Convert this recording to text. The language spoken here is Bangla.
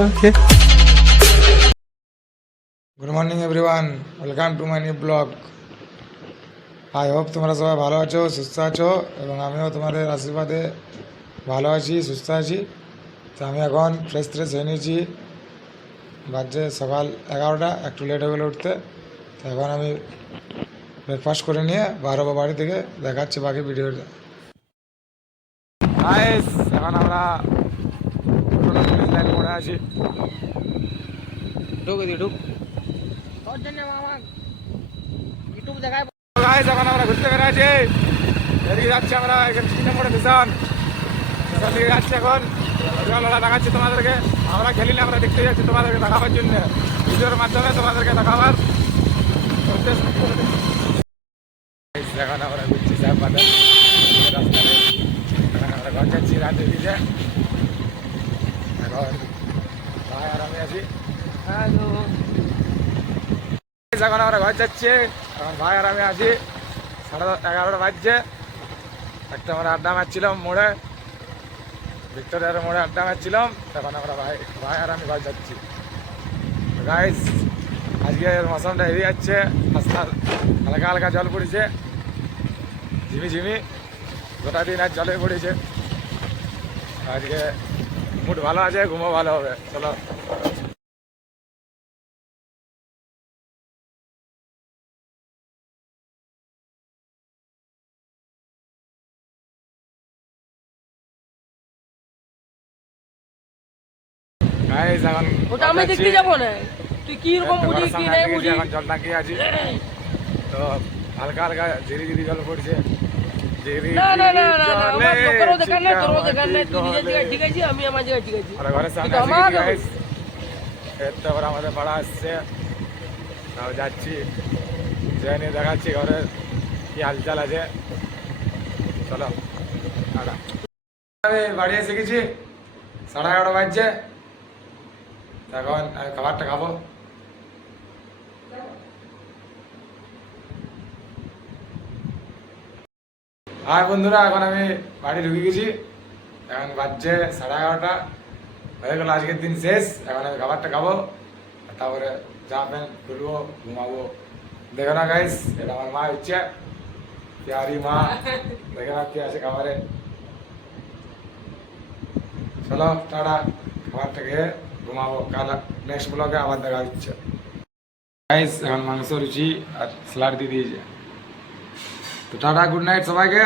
Okay good morning everyone, welcome to my new blog. I hope তোমরা সবাই ভালো আছো, সুস্থ আছো, এবং আমিও তোমাদের আশীর্বাদে ভালো আছি, সুস্থ আছি। তো আমি এখন ফ্রেশ হয়ে নিয়েছি, বাজে সকাল 11টা, একটু লেট হয়ে গেলো উঠতে। তো এখন আমি ব্রেকফাস্ট করে নিয়ে বাড়ি থেকে দেখাচ্ছি বাকি ভিডিওটা। এখন আমরা লাইন মোড়ে আছি। এখন আমরা ঘুরতে বেড়াচ্ছি, এদিকে যাচ্ছি আমরা মোড়ে ভীষণ দিকে যাচ্ছি। এখন লড়া দেখাচ্ছি তোমাদেরকে, আমরা খেলি না, আমরা দেখতে যাচ্ছি তোমাদেরকে দেখাবার জন্য, ভিডিওর মাধ্যমে তোমাদেরকে দেখাবার। এখন আমরা ঘুরছি সাহেব রাস্তায়, এখন আমরা ঘর যাচ্ছি রাতে দিকে। এখন ভাই আর আমি আছি, এখন আমরা ঘর যাচ্ছি। এখন ভাই আর আমি আছি, 11:30 বাজছে। একটা আমরা আড্ডা মারছিলাম মোড়ে, ভিক্টোরিয়ার মোড়ে আড্ডা মারছিলাম। তখন আমরা ভাই আর আমি ঘর যাচ্ছি। গাইস আজকে মৌসুমটা হেভি যাচ্ছে, হালকা হালকা জল পড়েছে, ঝিমি গোটা দিন আজ জলে পড়েছে। আজকে মুড ভালো আছে, ঘুমো ভালো হবে। চলো গাইস, এখন ওটা আমি দেখতে যাবো না, তুই কি রকম বুঝি কি নাই বুঝি। এখন জল টাঙ্কিয়ে আছি, তো হালকা হালকা ধীরে জল পড়ছে। না না না না না, আমার লোকেরও দোকান নেই, তোরও দোকান নেই, তুই নিজের জায়গায় ঠিক আছে, আমি আমার জায়গায় ঠিক আছি। আর ঘরের সামনে কিন্তু আছি আমার গাইস, এত বড় আমাদের পাড়া আসছে, তাও যাচ্ছি, যাই নিয়ে দেখাচ্ছি ঘরের কি হালচাল আছে। চলো টাটা। আমি বাড়ি এসে গেছি, 11:30 বাজছে। এখন আমি খাবারটা খাবো। আর বন্ধুরা, এখন আমি বাড়ি ঢুকে গেছি, এখন বাজছে 11:30 হয়ে গেল, আজকের দিন শেষ। এখন আমি খাবারটা খাবো, তারপরে জামা প্যান্ট খুলবো, ঘুমাবো। দেখো না গাইস, এটা আমার মা হচ্ছে, প্যারি মা। দেখে না কি আছে খাবারে। চলো টাটা, খাবারটা খেয়ে ঘুমাবো, কাল নেক্সট ব্লগে আবার দেখা হচ্ছে। গাইস এখন মাংস রুচি আর স্যালাড দিয়ে দিয়েছে। তো টাটা, গুড নাইট সবাইকে।